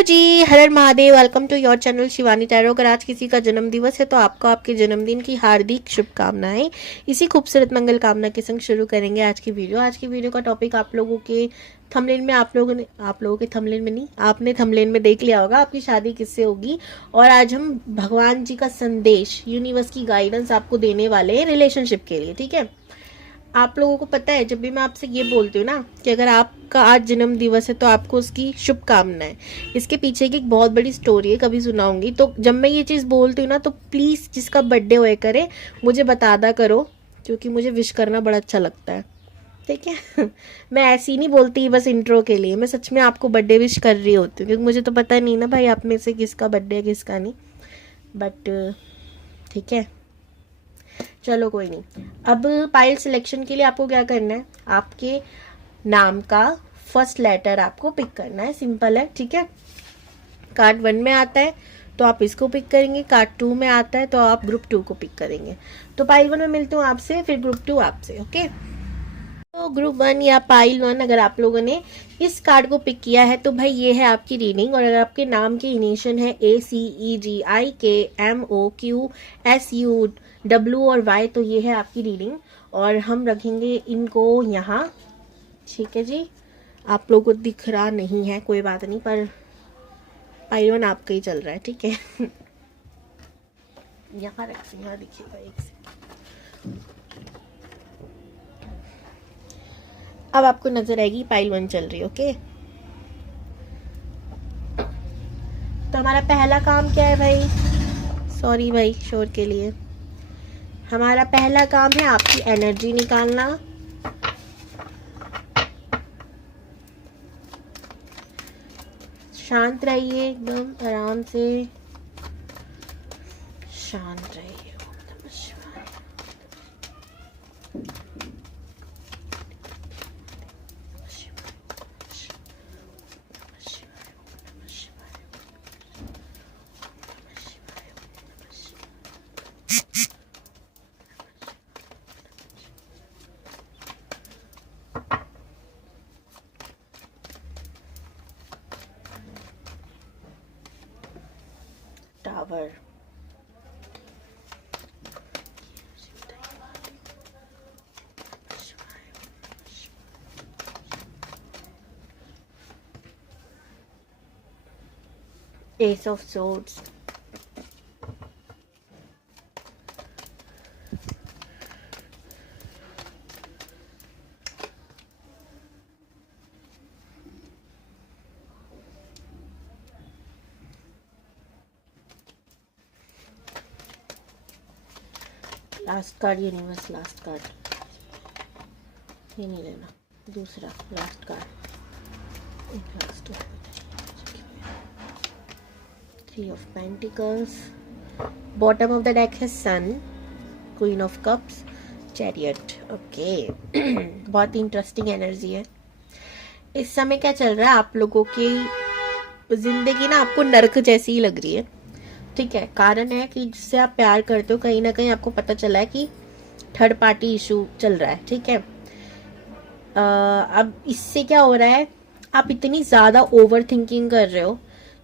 Hello ji, हर हर Mahadev. Welcome to your channel Shivani Tarot. अगर आज किसी का जन्म दिवस है तो आपको आपके जन्मदिन की हार्दिक शुभकामनाएं। इसी खूबसूरत मंगल कामना के संग शुरू करेंगे आज की वीडियो। आज की वीडियो का टॉपिक आप लोगों के थंबनेल में आप लोगों के थंबनेल में नहीं, आपने थंबनेल में देख लिया होगा, आपकी शादी किससे होगी। और आज हम भगवान जी का संदेश, यूनिवर्स की गाइडेंस आपको देने वाले हैं रिलेशनशिप के लिए। ठीक है, आप लोगों को पता है जब भी मैं आपसे ये बोलती हूँ ना कि अगर आपका आज जन्म दिवस है तो आपको उसकी शुभकामनाएं, इसके पीछे की एक बहुत बड़ी स्टोरी है, कभी सुनाऊंगी। तो जब मैं ये चीज़ बोलती हूँ ना तो प्लीज़ जिसका बर्थडे होए करे मुझे बता दा करो, क्योंकि मुझे विश करना बड़ा अच्छा लगता है। ठीक है मैं ऐसी नहीं बोलती बस इंट्रो के लिए, मैं सच में आपको बर्थडे विश कर रही होती हूँ, क्योंकि मुझे तो पता नहीं ना भाई आप में से किसका बर्थडे है किसका नहीं। बट ठीक है, चलो कोई नहीं। अब पाइल सिलेक्शन के लिए आपको क्या करना है, आपके नाम का फर्स्ट लेटर आपको पिक करना है। सिंपल है, ठीक है। कार्ड 1 में आता है तो आप इसको पिक करेंगे, कार्ड 2 में आता है तो आप ग्रुप 2 को पिक करेंगे। तो पाइल 1 में मिलती हूँ आपसे, फिर ग्रुप 2 आपसे। ओके, तो ग्रुप 1 या पाइल 1 अगर आप लोगों ने इस कार्ड को पिक किया है तो भाई ये है आपकी रीडिंग। और अगर आपके नाम के इनिशियल है ACEGIKMOQSU W और Y तो ये है आपकी रीडिंग। और हम रखेंगे इनको यहाँ। ठीक है जी, आप लोगों को दिख रहा नहीं है कोई बात नहीं, पर पाइल 1 आपका ही चल रहा है। ठीक है यहाँ रखते हैं, यहाँ दिखिएगा एक से। अब आपको नजर आएगी पाइल 1 चल रही। ओके, तो हमारा पहला काम क्या है भाई, सॉरी भाई शोर के लिए। हमारा पहला काम है आपकी एनर्जी निकालना। शांत रहिए, एकदम आराम से शांत रहिए। ओम नमः शिवाय। Tower, ace of swords, last card universe, last card ये नहीं लेना, दूसरा last card, last 3 of pentacles. Bottom of the deck है sun, queen of cups, chariot. Okay बहुत इंटरेस्टिंग एनर्जी है इस समय। क्या चल रहा है आप लोगों की जिंदगी ना आपको नर्क जैसी ही लग रही है। ठीक है, कारण है कि जिससे आप प्यार करते हो कहीं ना कहीं आपको पता चला है कि थर्ड पार्टी इशू चल रहा है। ठीक है, अब इससे क्या हो रहा है, आप इतनी ज्यादा ओवर थिंकिंग कर रहे हो।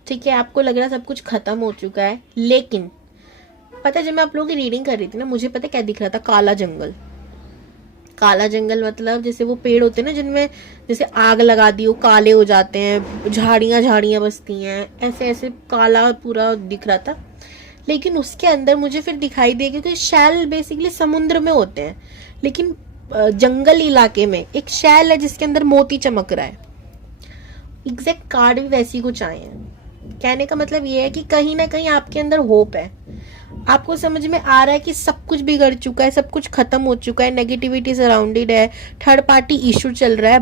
ठीक है, आपको लग रहा है सब कुछ खत्म हो चुका है, लेकिन पता है जब मैं आप लोगों की रीडिंग कर रही थी ना, मुझे पता क्या दिख रहा था, काला जंगल। काला जंगल मतलब जैसे वो पेड़ होते हैं ना जिनमें जैसे आग लगा दी हो काले हो जाते हैं, झाड़ियां झाड़ियां बसती हैं, ऐसे ऐसे काला पूरा दिख रहा था। लेकिन उसके अंदर मुझे फिर दिखाई दे, क्योंकि शैल बेसिकली समुद्र में होते हैं, लेकिन जंगल इलाके में एक शैल है जिसके अंदर मोती चमक रहा है। एग्जैक्ट कार्ड भी वैसी कुछ आए हैं। कहने का मतलब ये है कि कहीं ना कहीं आपके अंदर होप है, आपको समझ में आ रहा है कि सब कुछ बिगड़ चुका है, सब कुछ खत्म हो चुका है, नेगेटिविटी सराउंडेड है, थर्ड पार्टी इशू चल रहा है।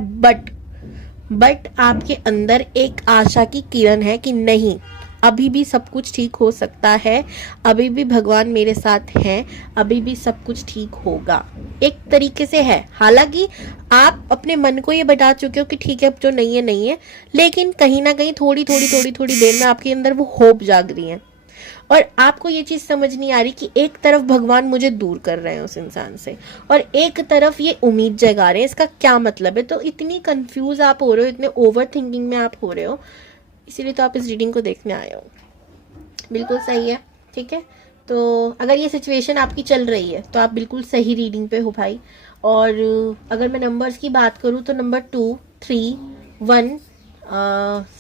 बट आपके अंदर एक आशा की किरण है कि नहीं, अभी भी सब कुछ ठीक हो सकता है, अभी भी भगवान मेरे साथ हैं, अभी भी सब कुछ ठीक होगा। एक तरीके से है, हालांकि आप अपने मन को ये बता चुके हो कि ठीक है अब जो नहीं है नहीं है, लेकिन कहीं ना कहीं थोड़ी थोड़ी थोड़ी थोड़ी देर में आपके अंदर वो होप जाग रही है। और आपको ये चीज समझ नहीं आ रही कि एक तरफ भगवान मुझे दूर कर रहे हैं उस इंसान से, और एक तरफ ये उम्मीद जगा रहे हैं, इसका क्या मतलब है। तो इतनी कंफ्यूज आप हो रहे हो, इतने ओवर थिंकिंग में आप हो रहे हो। इसीलिए तो आप इस रीडिंग को देखने आए हो। बिल्कुल सही है, ठीक है। तो अगर ये सिचुएशन आपकी चल रही है तो आप बिल्कुल सही रीडिंग पे हो भाई। और अगर मैं नंबर्स की बात करूँ तो नंबर 2, 3, 1,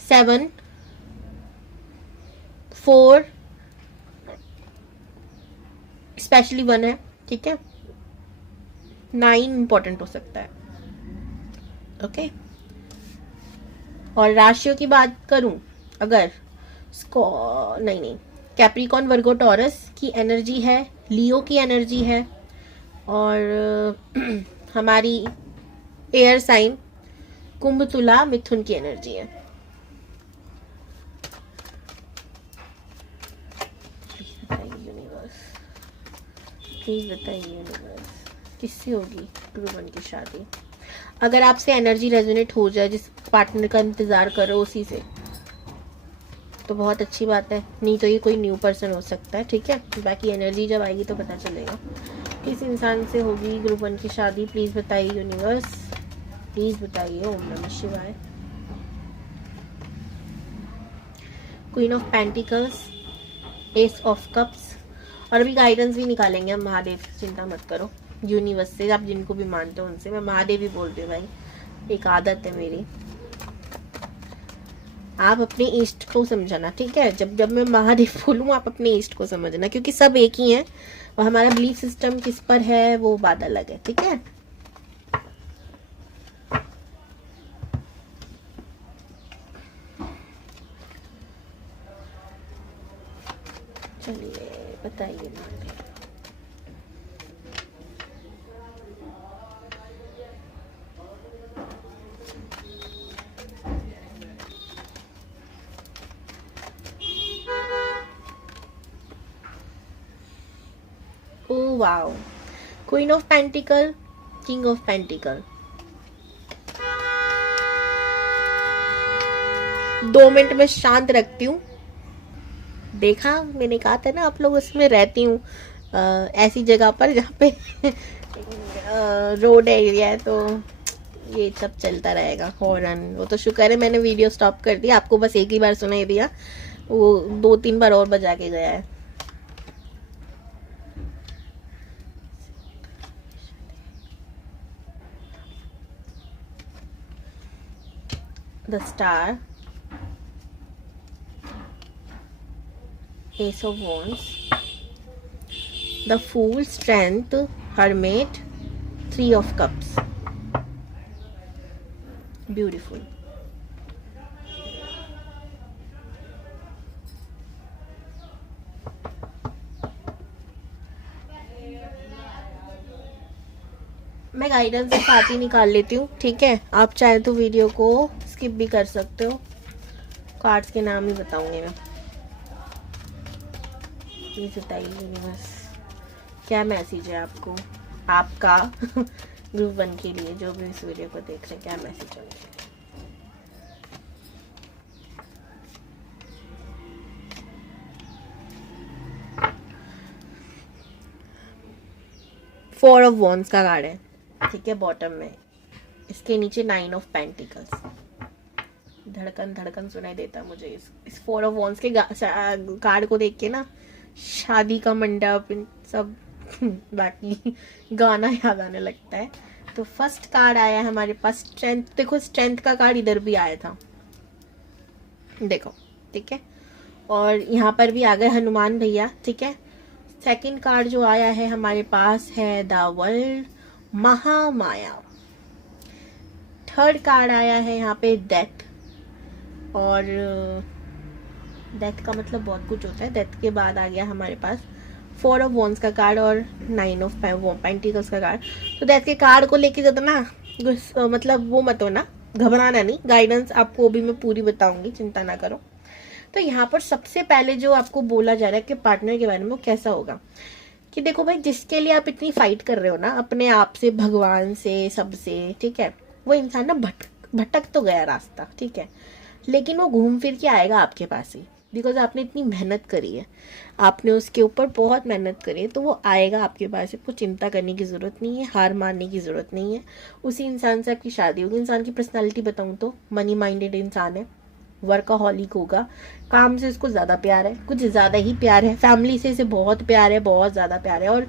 7, 4, स्पेशली 1 है, ठीक है। 9 इंपॉर्टेंट हो सकता है, ओके। और राशियों की बात करूं, अगर नहीं, कैप्रिकॉन, वर्गो, टॉरस की एनर्जी है, लियो की एनर्जी है, और हमारी एयर साइन कुंभ, तुला, मिथुन की एनर्जी है। प्लीज बताइए यूनिवर्स, किससे होगी ध्रुवन की शादी? अगर आपसे एनर्जी रेजोनेट हो जाए, जिस पार्टनर का इंतजार करो उसी से, तो बहुत अच्छी बात है। नहीं तो ये कोई न्यू पर्सन हो सकता है, ठीक है। बाकी एनर्जी जब आएगी तो पता चलेगा किस इंसान से होगी ध्रुवन की शादी। प्लीज बताइए यूनिवर्स, प्लीज बताइए। ओम नमः शिवाय। Queen of pentacles, S of cups, और अभी गाइडेंस भी निकालेंगे हम महादेव, चिंता मत करो। यूनिवर्स से, आप जिनको भी मानते हो उनसे। मैं महादेव ही बोल रही हूँ भाई, एक आदत है मेरी। आप अपने ईस्ट को समझना, ठीक है। जब जब मैं महादेव बोलूँ आप अपने ईस्ट को समझना, क्योंकि सब एक ही हैं और हमारा बिलीफ सिस्टम किस पर है वो बात अलग है, ठीक है। चलिए बताइए Mahadev. Oh wow, queen of pentacle, king of pentacle. 2 minute में शांत रखती हूँ। देखा, मैंने कहा था ना आप लोग उसमें रहती हूँ ऐसी जगह पर जहाँ पे रोड एरिया है, तो ये सब चलता रहेगा हॉर्न। वो तो शुक्र है मैंने वीडियो स्टॉप कर दिया, आपको बस एक ही बार सुनाई दिया, वो 2-3 बार और बजा के गया है। The Star, Ace of Wands, The Fool, Strength, Hermit, 3 of Cups. Beautiful. मैं गाइडेंस के साथ ही निकाल लेती हूँ, ठीक है। आप चाहे तो वीडियो को स्किप भी कर सकते हो, कार्ड्स के नाम ही बताऊंगी मैं। प्लीज बताइए यूनिवर्स, क्या मैसेज है आपको, आपका ग्रुप 1 के लिए, जो भी इस वीडियो को देख रहे हैं, क्या मैसेज है? 4 ऑफ वॉन्ड्स का कार्ड है, ठीक है, बॉटम में। इसके नीचे 9 ऑफ पेंटिकल्स। धड़कन धड़कन सुनाई देता है मुझे इस 4 ऑफ वॉन्ड्स के कार्ड को देख के ना, शादी का मंडप सब बाकी गाना याद आने लगता है। तो फर्स्ट कार्ड आया है हमारे पास स्ट्रेंथ। देखो स्ट्रेंथ का कार्ड इधर भी आया था, देखो, ठीक है। और यहाँ पर भी आ गए हनुमान भैया, ठीक है। सेकंड कार्ड जो आया है हमारे पास है the world, Mahamaya. Third card आया है यहाँ पे डेथ, और डेथ का मतलब बहुत कुछ होता है। डेथ के बाद आ गया हमारे पास 4 ऑफ वॉन्ड्स का कार्ड और 9 ऑफ पेंटिकल्स का कार्ड। तो डेथ के कार्ड को लेके ज्यादा ना मतलब वो मत हो ना, घबराना नहीं। गाइडेंस आपको भी मैं पूरी बताऊंगी, चिंता ना करो। तो यहाँ पर सबसे पहले जो आपको बोला जा रहा है कि पार्टनर के बारे में वो कैसा होगा, कि देखो भाई, जिसके लिए आप इतनी फाइट कर रहे हो ना, अपने आप से, भगवान से, सबसे, ठीक है, वो इंसान ना भटक तो गया रास्ता, ठीक है, लेकिन वो घूम फिर के आएगा आपके पास ही, बिकॉज आपने इतनी मेहनत करी है, आपने उसके ऊपर बहुत मेहनत करी है, तो वो आएगा आपके पास। आपको चिंता करने की जरूरत नहीं है, हार मानने की जरूरत नहीं है। उसी इंसान से आपकी शादी होगी। इंसान की पर्सनालिटी बताऊं तो मनी माइंडेड इंसान है, वर्कaholic होगा, काम से इसको ज़्यादा प्यार है, कुछ ज़्यादा ही प्यार है, फैमिली से इसे बहुत प्यार है, बहुत ज़्यादा प्यार है। और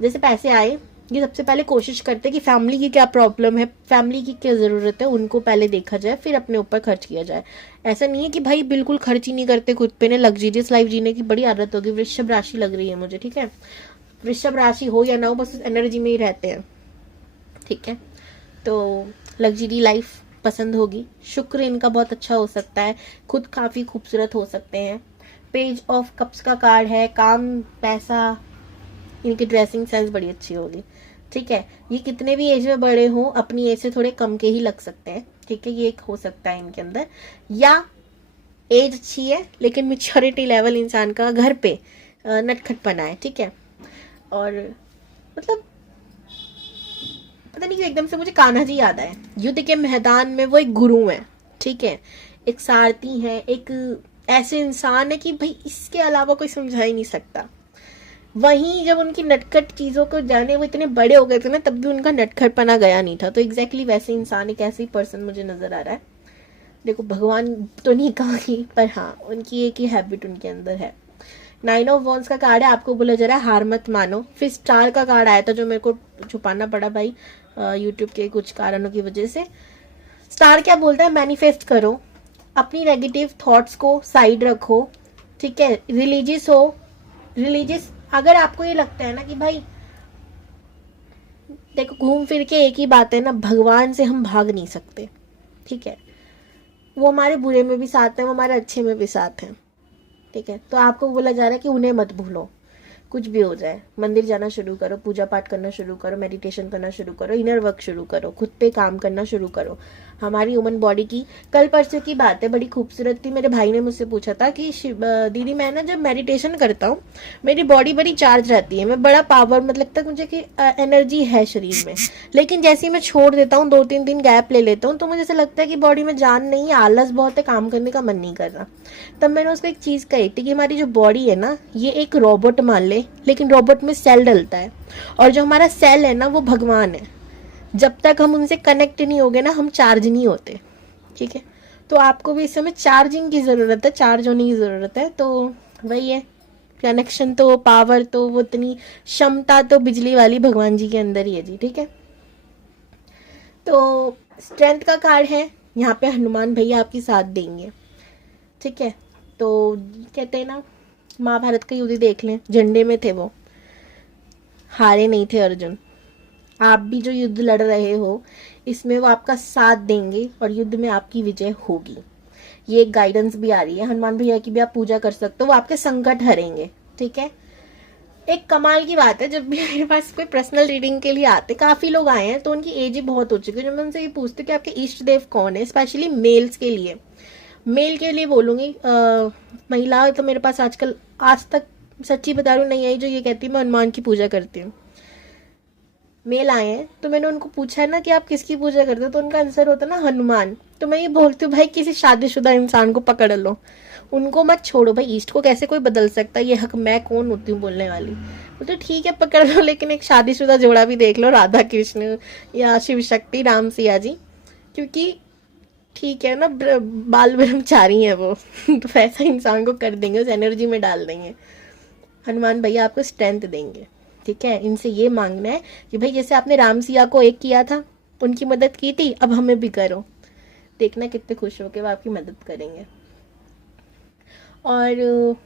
जैसे पैसे आए, ये सबसे पहले कोशिश करते हैं कि फैमिली की क्या प्रॉब्लम है, फैमिली की क्या ज़रूरत है, उनको पहले देखा जाए, फिर अपने ऊपर खर्च किया जाए। ऐसा नहीं है कि भाई बिल्कुल खर्च ही नहीं करते खुद पे, ने लग्जरियस लाइफ जीने की बड़ी आदत होगी। वृषभ राशि लग रही है मुझे, ठीक है। वृषभ राशि हो या ना हो, बस उस एनर्जी में ही रहते हैं, ठीक है। तो लग्जरी लाइफ पसंद होगी। शुक्र इनका बहुत अच्छा हो सकता है, खुद काफ़ी खूबसूरत हो सकते हैं। पेज ऑफ कप्स का कार्ड है, काम, पैसा, इनकी ड्रेसिंग सेंस बड़ी अच्छी होगी, ठीक है। ये कितने भी एज में बड़े हों, अपनी एज से थोड़े कम के ही लग सकते हैं, ठीक है। ये एक हो सकता है इनके अंदर, या एज अच्छी है लेकिन मेच्योरिटी लेवल इंसान का घर पे नटखटपना है, ठीक है। और मतलब पता नहीं क्यों एकदम से मुझे कान्हा जी याद आए। युद्ध के मैदान में वो एक गुरु है, ठीक है, एक सारथी है, एक ऐसे इंसान है कि भाई इसके अलावा कोई समझा ही नहीं सकता। वहीं जब उनकी नटखट चीज़ों को जाने, वो इतने बड़े हो गए थे ना, तब भी उनका नटखटपना गया नहीं था। तो एग्जैक्टली वैसे इंसान, एक ऐसे ही पर्सन मुझे नजर आ रहा है। देखो भगवान तो नहीं कहूँगी, पर हाँ उनकी एक ही हैबिट उनके अंदर है। 9 ऑफ वॉन्ड्स का कार्ड है, आपको बोला जा रहा है हार मत मानो। फिर स्टार का कार्ड आया था जो मेरे को छुपाना पड़ा भाई यूट्यूब के कुछ कारणों की वजह से। स्टार क्या बोलता है, मैनिफेस्ट करो, अपनी नेगेटिव थॉट्स को साइड रखो, ठीक है। रिलीजियस हो, रिलीजियस अगर आपको ये लगता है ना कि भाई देखो घूम फिर के एक ही बात है ना, भगवान से हम भाग नहीं सकते, ठीक है। वो हमारे बुरे में भी साथ हैं, वो हमारे अच्छे में भी साथ हैं, ठीक है। तो आपको बोला जा रहा है कि उन्हें मत भूलो, कुछ भी हो जाए। मंदिर जाना शुरू करो, पूजा पाठ करना शुरू करो, मेडिटेशन करना शुरू करो, इनर वर्क शुरू करो, खुद पे काम करना शुरू करो। हमारी ह्यूमन बॉडी की कल परसों की बात है, बड़ी खूबसूरत थी। मेरे भाई ने मुझसे पूछा था कि दीदी मैं ना जब मेडिटेशन करता हूँ मेरी बॉडी बड़ी चार्ज रहती है, मैं बड़ा पावर, मतलब लगता है मुझे कि एनर्जी है शरीर में। लेकिन जैसे ही मैं छोड़ देता हूँ, 2-3 दिन गैप ले लेता हूँ, तो मुझे ऐसा लगता है कि बॉडी में जान नहीं है, आलस बहुत है, काम करने का मन नहीं कर रहा। तब मैंने उसको एक चीज़ कही थी कि हमारी जो बॉडी है ना, ये एक रोबोट मान ले, लेकिन रोबोट में सेल डलता है, और जो हमारा सेल है ना वो भगवान है। जब तक हम उनसे कनेक्ट नहीं होंगे ना, हम चार्ज नहीं होते, ठीक है। तो आपको भी इस समय चार्जिंग की ज़रूरत है, चार्ज होने की ज़रूरत है। तो वही है, कनेक्शन तो, पावर तो, वो इतनी क्षमता तो बिजली वाली भगवान जी के अंदर ही है जी, ठीक है। तो स्ट्रेंथ का कार्ड है, यहाँ पे हनुमान भैया आपकी साथ देंगे, ठीक है। तो कहते हैं ना, महाभारत का युद्ध देख लें, झंडे में थे वो, हारे नहीं थे अर्जुन। आप भी जो युद्ध लड़ रहे हो इसमें वो आपका साथ देंगे और युद्ध में आपकी विजय होगी। ये एक गाइडेंस भी आ रही है। हनुमान भैया की भी आप पूजा कर सकते हो, वो आपके संकट हरेंगे, ठीक है। एक कमाल की बात है, जब भी मेरे पास कोई पर्सनल रीडिंग के लिए आते, काफी लोग आए हैं तो उनकी एज ही बहुत हो चुकी है। जब मैं उनसे ये पूछती हूँ कि आपके इष्ट देव कौन है, स्पेशली मेल्स के लिए, मेल के लिए बोलूंगी, महिला तो मेरे पास आजकल आज तक सच्ची बता रही हूँ नहीं आई जो ये कहती है मैं हनुमान की पूजा करती हूँ। मेल आए हैं तो मैंने उनको पूछा है ना कि आप किसकी पूजा करते हो, तो उनका आंसर होता है ना हनुमान। तो मैं ये बोलती हूँ भाई किसी शादीशुदा इंसान को पकड़ लो, उनको मत छोड़ो भाई, ईस्ट को कैसे कोई बदल सकता है, ये हक मैं कौन होती हूँ बोलने वाली। तो ठीक है पकड़ लो, लेकिन एक शादीशुदा जोड़ा भी देख लो, राधा कृष्ण या शिव शक्ति, राम सिया जी, क्योंकि ठीक है ना बाल ब्रह्मचारी है वो तो वैसा इंसान को कर देंगे, उस एनर्जी में डाल देंगे। हनुमान भैया आपको स्ट्रेंथ देंगे, ठीक है। इनसे ये मांगना है कि भाई जैसे आपने राम सिया को एक किया था, उनकी मदद की थी, अब हमें भी करो, देखना कितने खुश होकर वो आपकी मदद करेंगे। और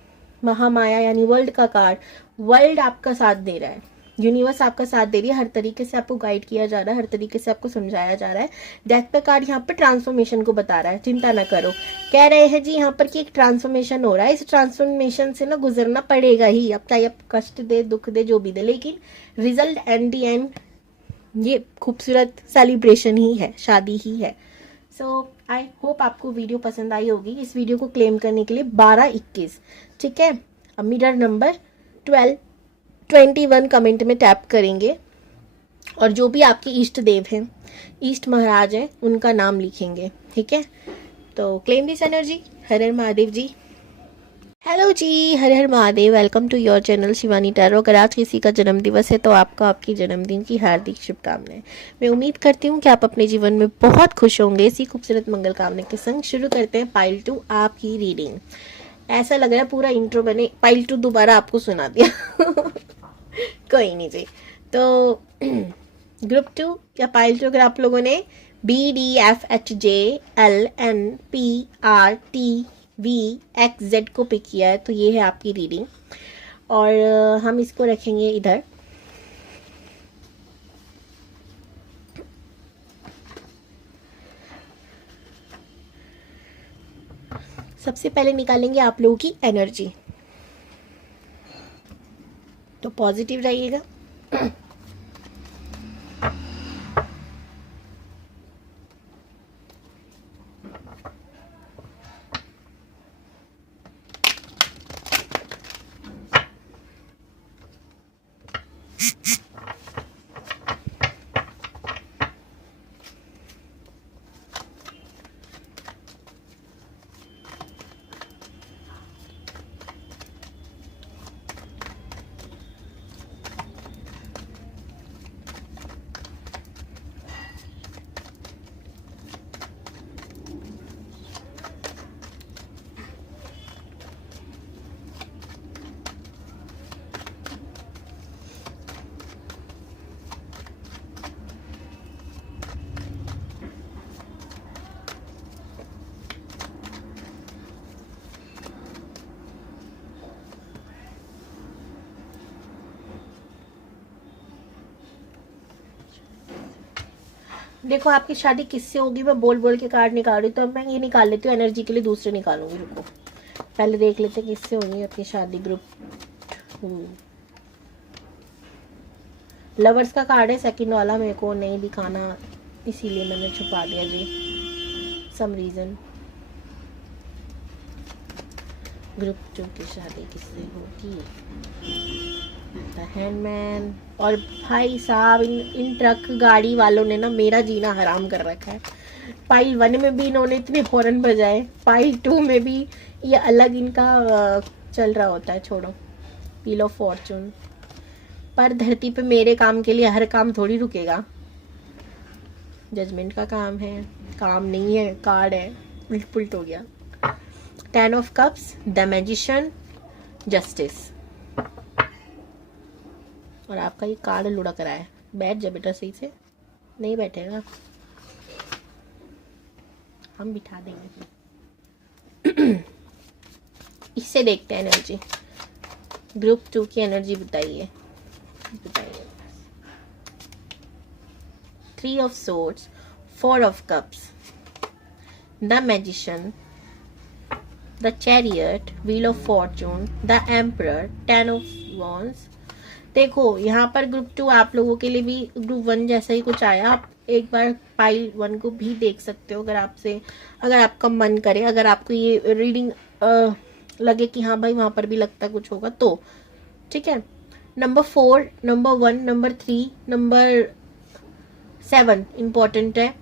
महामाया यानी वर्ल्ड का कार्ड, वर्ल्ड आपका साथ दे रहा है, यूनिवर्स आपका साथ दे रही है, हर तरीके से आपको गाइड किया जा रहा है, हर तरीके से आपको समझाया जा रहा है। डेथ का कार्ड यहाँ पर ट्रांसफॉर्मेशन को बता रहा है, चिंता ना करो। कह रहे हैं जी यहाँ पर कि एक ट्रांसफॉर्मेशन हो रहा है, इस ट्रांसफॉर्मेशन से ना गुजरना पड़ेगा ही, अब चाहे आप कष्ट दे, दुख दे, जो भी दे, लेकिन रिजल्ट एंड दी एंड ये खूबसूरत सेलिब्रेशन ही है, शादी ही है। सो आई होप आपको वीडियो पसंद आई होगी। इस वीडियो को क्लेम करने के लिए 1221, ठीक है, मिरर नंबर 1221 कमेंट में टैप करेंगे, और जो भी आपके इष्ट देव हैं, इष्ट महाराज हैं, उनका नाम लिखेंगे, ठीक है। तो क्लेम दिस एनर्जी। हर हर महादेव जी। हेलो जी, हर हर Mahadev. Welcome to your channel Shivani Tarot. अगर आज किसी का जन्म दिवस है तो आपको आपके जन्मदिन की हार्दिक शुभकामनाएं। मैं उम्मीद करती हूँ कि आप अपने जीवन में बहुत खुश होंगे। इसी खूबसूरत मंगल कामना के संग शुरू करते हैं पाइल 2 आपकी रीडिंग। ऐसा लग रहा है पूरा इंट्रो मैंने पाइल 2 दोबारा आपको सुना दिया। कोई नहीं जी। तो ग्रुप 2 या पाइल 2 अगर आप लोगों ने BDFHJLNPRTVXZ को पिक किया है तो ये है आपकी रीडिंग। और हम इसको रखेंगे इधर। सबसे पहले निकालेंगे आप लोगों की एनर्जी, तो पॉजिटिव रहिएगा। देखो आपकी शादी किससे होगी, मैं बोल बोल के कार्ड निकाल रही हूँ। तो मैं ये निकाल लेती हूँ, एनर्जी के लिए दूसरे निकालूंगी। रुको पहले देख लेते हैं किससे होगी अपनी शादी। ग्रुप लवर्स का कार्ड है, सेकंड वाला मेरे को नहीं दिखाना, इसीलिए मैंने छुपा दिया जी, सम रीजन। ग्रुप 2 की शादी किससे होगी? The handman. और भाई साहब इन ट्रक गाड़ी वालों ने ना मेरा जीना हराम कर रखा है। पाइल 1 में भी इन्होंने इतने हॉर्न बजाए, पाइल 2 में भी ये अलग इनका चल रहा होता है। छोड़ो, व्हील ऑफ फॉर्चून। पर धरती पे मेरे काम के लिए हर काम थोड़ी रुकेगा। जजमेंट का काम है, काम नहीं है, कार्ड है, उल्ट पुल्ट हो गया। 10 of cups, the magician, justice. और आपका ये कार्ड लुढ़क रहा है। बैठ जा बेटा सही से। नहीं बैठेगा, हम बिठा देंगे। इससे देखते हैं एनर्जी। ग्रुप 2 की एनर्जी बताइए। 3 of swords, 4 of cups, the magician, the chariot, wheel of Fortune, the emperor, 10 of wands. देखो यहाँ पर ग्रुप 2 आप लोगों के लिए भी ग्रुप 1 जैसा ही कुछ आया। आप एक बार पाइल 1 को भी देख सकते हो अगर आपका मन करे, अगर आपको ये रीडिंग लगे कि हाँ भाई वहां पर भी लगता कुछ होगा तो ठीक है। Number 4, number 1, number 3, number 7 important है,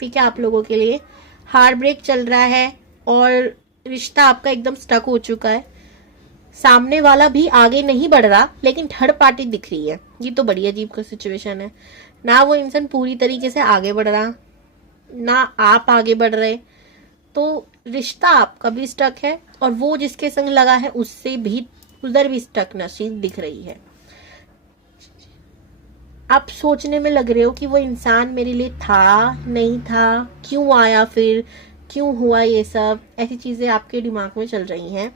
ठीक है आप लोगों के लिए। हार्ट ब्रेक चल रहा है और रिश्ता आपका एकदम स्टक हो चुका है। सामने वाला भी आगे नहीं बढ़ रहा, लेकिन थर्ड पार्टी दिख रही है। ये तो बड़ी अजीब का सिचुएशन है ना। वो इंसान पूरी तरीके से आगे बढ़ रहा ना, आप आगे बढ़ रहे। तो रिश्ता आपका भी स्टक है और वो जिसके संग लगा है उससे भी उधर भी स्टकनेस दिख रही है। आप सोचने में लग रहे हो कि वो इंसान मेरे लिए था, नहीं था, क्यों आया, फिर क्यों हुआ, ये सब ऐसी चीजें आपके दिमाग में चल रही हैं।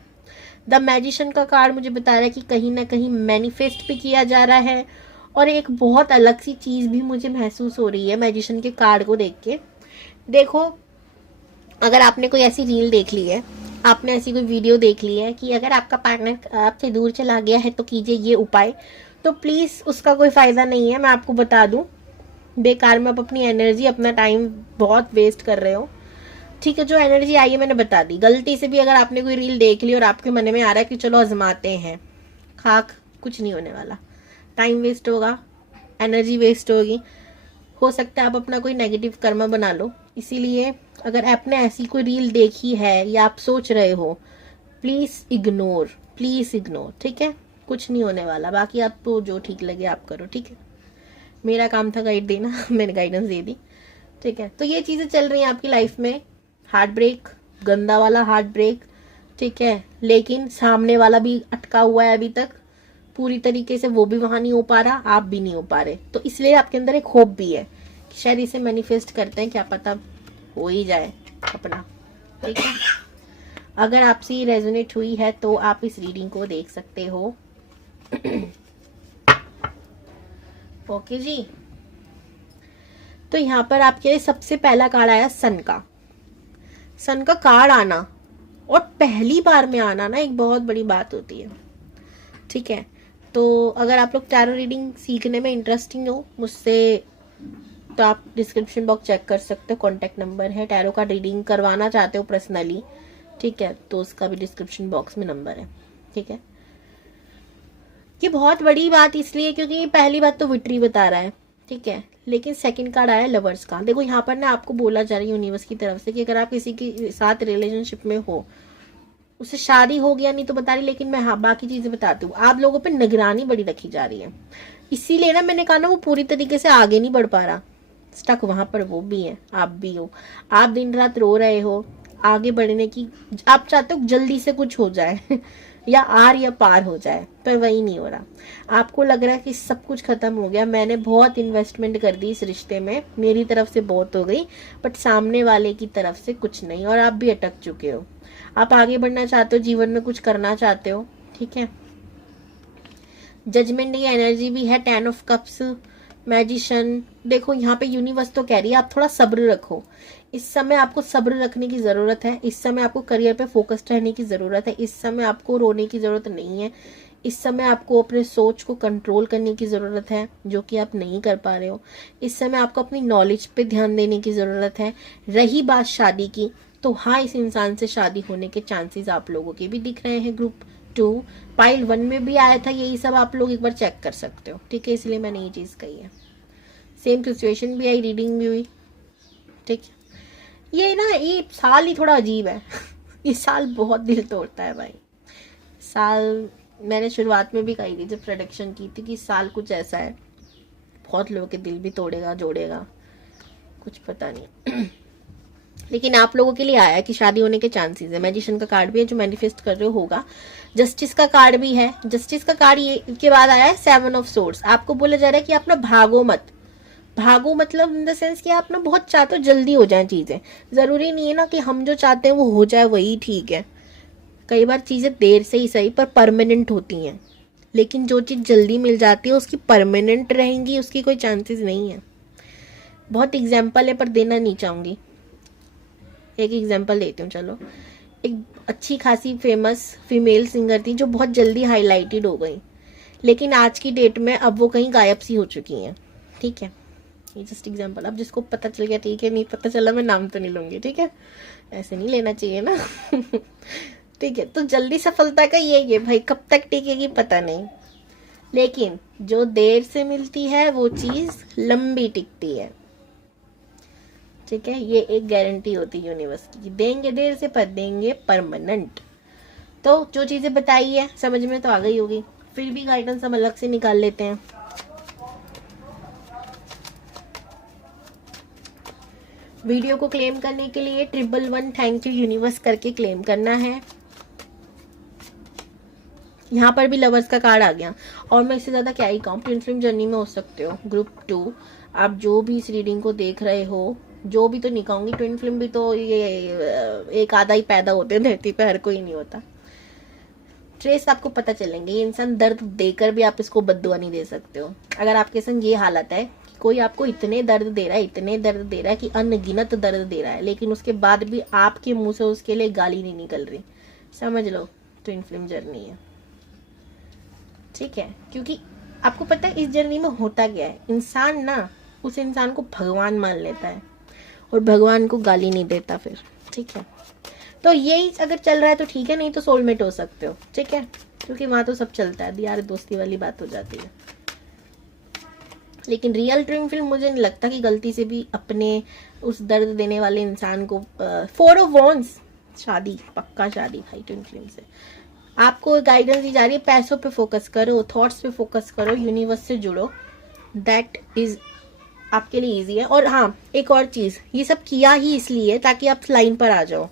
द मैजिशियन का कार्ड मुझे बता रहा है कि कहीं ना कहीं मैनिफेस्ट भी किया जा रहा है। और एक बहुत अलग सी चीज भी मुझे महसूस हो रही है मैजिशियन के कार्ड को देख के। देखो अगर आपने कोई ऐसी रील देख ली है, आपने ऐसी कोई वीडियो देख ली है कि अगर आपका पार्टनर आपसे दूर चला गया है तो कीजिए ये उपाय, तो प्लीज उसका कोई फायदा नहीं है। मैं आपको बता दूं, बेकार में आप अपनी एनर्जी अपना टाइम बहुत वेस्ट कर रहे हो। ठीक है, जो एनर्जी आई है मैंने बता दी। गलती से भी अगर आपने कोई रील देख ली और आपके मन में आ रहा है कि चलो आजमाते हैं, खाक, कुछ नहीं होने वाला। टाइम वेस्ट होगा, एनर्जी वेस्ट होगी। हो सकता है आप अपना कोई नेगेटिव कर्म बना लो। इसीलिए अगर आपने ऐसी कोई रील देखी है या आप सोच रहे हो प्लीज इग्नोर, ठीक है। कुछ नहीं होने वाला, बाकी आपको जो ठीक लगे आप करो, ठीक है। मेरा काम था गाइड देना, मैंने गाइडेंस दे दी, ठीक है। तो ये चीजें चल रही हैं आपकी लाइफ में, हार्ट ब्रेक, गंदा वाला हार्ट ब्रेक, ठीक है। लेकिन सामने वाला भी अटका हुआ है अभी तक पूरी तरीके से, वो भी वहां नहीं हो पा रहा, आप भी नहीं हो पा रहे। तो इसलिए आपके अंदर एक होप भी है कि शायद इसे मैनिफेस्ट करते हैं, क्या पता हो ही जाए अपना, ठीक है। अगर आपसे ये रेजोनेट हुई है तो आप इस रीडिंग को देख सकते हो। ओके जी। तो यहाँ पर आपके सबसे पहला कार्ड आया सन का कार्ड आना, और पहली बार में आना ना एक बहुत बड़ी बात होती है, ठीक है। तो अगर आप लोग टैरो रीडिंग सीखने में इंटरेस्टिंग हो मुझसे, तो आप डिस्क्रिप्शन बॉक्स चेक कर सकते हो, कॉन्टेक्ट नंबर है। टैरो का रीडिंग करवाना चाहते हो पर्सनली, ठीक है, तो उसका भी डिस्क्रिप्शन बॉक्स में नंबर है, ठीक है। ये बहुत बड़ी बात इसलिए क्योंकि पहली बात तो विक्ट्री बता रहा है, ठीक है। लेकिन सेकंड कार्ड आया लवर्स का। देखो यहाँ पर ना आपको बोला जा रहा है यूनिवर्स की तरफ से कि अगर आप किसी के साथ रिलेशनशिप में हो, उससे शादी हो गया नहीं तो बता रही, लेकिन मैं हाँ बाकी चीजें बताती हूँ। आप लोगों पे निगरानी बड़ी रखी जा रही है, इसीलिए ना मैंने कहा ना वो पूरी तरीके से आगे नहीं बढ़ पा रहा, स्टक वहां पर वो भी है, आप भी हो। आप दिन रात रो रहे हो आगे बढ़ने की, आप चाहते हो जल्दी से कुछ हो जाए या आर या पार हो जाए, पर वही नहीं हो रहा। आपको लग रहा है कि सब कुछ खत्म हो गया, मैंने बहुत इन्वेस्टमेंट कर दी इस रिश्ते में, मेरी तरफ से बहुत हो गई, बट सामने वाले की तरफ से कुछ नहीं, और आप भी अटक चुके हो। आप आगे बढ़ना चाहते हो, जीवन में कुछ करना चाहते हो, ठीक है। जजमेंट की एनर्जी भी है, 10 ऑफ कप्स, मैजिशियन। देखो यहाँ पे यूनिवर्स तो कह रही है आप थोड़ा सब्र रखो, इस समय आपको सब्र रखने की जरूरत है, इस समय आपको करियर पे फोकस्ड रहने की जरूरत है, इस समय आपको रोने की जरूरत नहीं है, इस समय आपको अपने सोच को कंट्रोल करने की जरूरत है, जो कि आप नहीं कर पा रहे हो। इस समय आपको अपनी नॉलेज पे ध्यान देने की जरूरत है। रही बात शादी की, तो हाँ इस इंसान से शादी होने के चांसेस आप लोगों के भी दिख रहे हैं। ग्रुप 2 पाइल 1 में भी आया था यही सब, आप लोग एक बार चेक कर सकते हो, ठीक है। इसलिए मैंने ये चीज कही है। सेम सिचुएशन भी आई, रीडिंग भी हुई, ठीक है। ये ना ये साल ही थोड़ा अजीब है ये साल बहुत दिल तोड़ता है भाई। साल मैंने शुरुआत में भी कही थी जब प्रोडक्शन की थी कि साल कुछ ऐसा है, बहुत लोगों के दिल भी तोड़ेगा जोड़ेगा, कुछ पता नहीं लेकिन आप लोगों के लिए आया कि शादी होने के चांसेस है। मैजिशियन का कार्ड भी है जो मैनिफेस्ट कर रहे हो होगा। जस्टिस का कार्ड भी है। जस्टिस का कार्ड ये के बाद आया है 7 ऑफ सोर्ड्स। आपको बोला जा रहा है कि आप ना भागो मत, भागो मतलब इन द सेंस कि आप ना बहुत चाहते हो जल्दी हो जाए चीजें। जरूरी नहीं है ना कि हम जो चाहते हैं वो हो जाए वही ठीक है, कई बार चीजें देर से ही सही पर परमानेंट होती हैं, लेकिन जो चीज जल्दी मिल जाती है उसकी परमानेंट रहेंगी उसकी कोई चांसेस नहीं है। बहुत एग्जाम्पल है पर देना नहीं चाहूंगी, एक एग्जाम्पल देती हूँ चलो। एक अच्छी खासी फेमस फीमेल सिंगर थी जो बहुत जल्दी हाईलाइटेड हो गई, लेकिन आज की डेट में अब वो कहीं गायब सी हो चुकी हैं, ठीक है। ये जस्ट एग्जाम्पल, अब जिसको पता चल गया ठीक है, नहीं पता चला मैं नाम तो नहीं लूंगी, ठीक है, ऐसे नहीं लेना चाहिए ना ठीक है। तो जल्दी सफलता का ये भाई कब तक टिकेगी पता नहीं, लेकिन जो देर से मिलती है वो चीज लंबी टिकती है, ठीक है। ये एक गारंटी होती है यूनिवर्स की, देंगे देर से पर देंगे परमानेंट। तो जो चीजें बताई है समझ में तो आ गई होगी, फिर भी गाइडेंस हम अलग से निकाल लेते हैं। वीडियो को क्लेम करने के लिए 111 थैंक यू यूनिवर्स करके क्लेम करना है। यहाँ पर भी लवर्स का कार्ड आ गया, और मैं इससे ज्यादा क्या ही कहूँ, ट्विन फ्लेम जर्नी में हो सकते हो। ग्रुप 2 आप जो भी इस रीडिंग को देख रहे हो, जो भी तो नहीं कहूंगी, ट्विन फ्लेम भी तो ये एक आधा ही पैदा होते हैं धरती पे, हर कोई नहीं होता। ट्रेस आपको पता चलेंगे, ये इंसान दर्द देकर भी आप इसको बद्दुआ नहीं दे सकते हो। अगर आपके संग ये हालत है कि कोई आपको इतने दर्द दे रहा है, इतने दर्द दे रहा है कि अनगिनत दर्द दे रहा है, लेकिन उसके बाद भी आपके मुंह से उसके लिए गाली नहीं निकल रही, समझ लो ट्विन फ्लेम जर्नी है, ठीक है। क्योंकि आपको पता है इस जर्नी में होता क्या है, इंसान ना उस इंसान को भगवान मान लेता है और भगवान को गाली नहीं देता फिर, ठीक है। तो यही अगर चल रहा है तो ठीक है, नहीं तो सोलमेट हो सकते हो, ठीक है, क्योंकि वहां तो सब चलता है, यार दोस्ती वाली बात हो जाती है। लेकिन रियल ट्विन फ्लेम मुझे नहीं लगता कि गलती से भी अपने उस दर्द देने वाले इंसान को 4 ऑफ वॉन्ड्स शादी, पक्का शादी भाई ट्विन फ्लेम से। आपको गाइडेंस दी जा रही है, पैसों पे फोकस करो, थॉट्स पे फोकस करो, यूनिवर्स से जुड़ो, दैट इज आपके लिए इजी है। और हाँ, एक और चीज, ये सब किया ही इसलिए ताकि आप लाइन पर आ जाओ,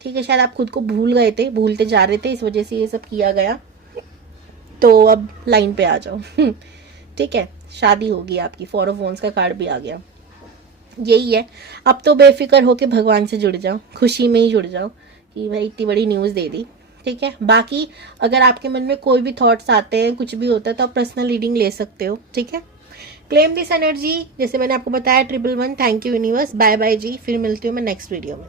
ठीक है। शायद आप खुद को भूल गए थे, भूलते जा रहे थे, इस वजह से ये सब किया गया, तो अब लाइन पे आ जाओ। ठीक है, शादी होगी आपकी, 4 ऑफ वॉन्ड्स का कार्ड भी आ गया, यही है। अब तो बेफिक्र होके भगवान से जुड़ जाओ, खुशी में ही जुड़ जाओ कि भाई इतनी बड़ी न्यूज दे दी, ठीक है। बाकी अगर आपके मन में कोई भी थॉट्स आते हैं, कुछ भी होता है, तो आप पर्सनल रीडिंग ले सकते हो, ठीक है। क्लेम दिस एनर्जी, जैसे मैंने आपको बताया 111। Thank you universe, bye bye जी, फिर मिलती हूँ मैं नेक्स्ट वीडियो में।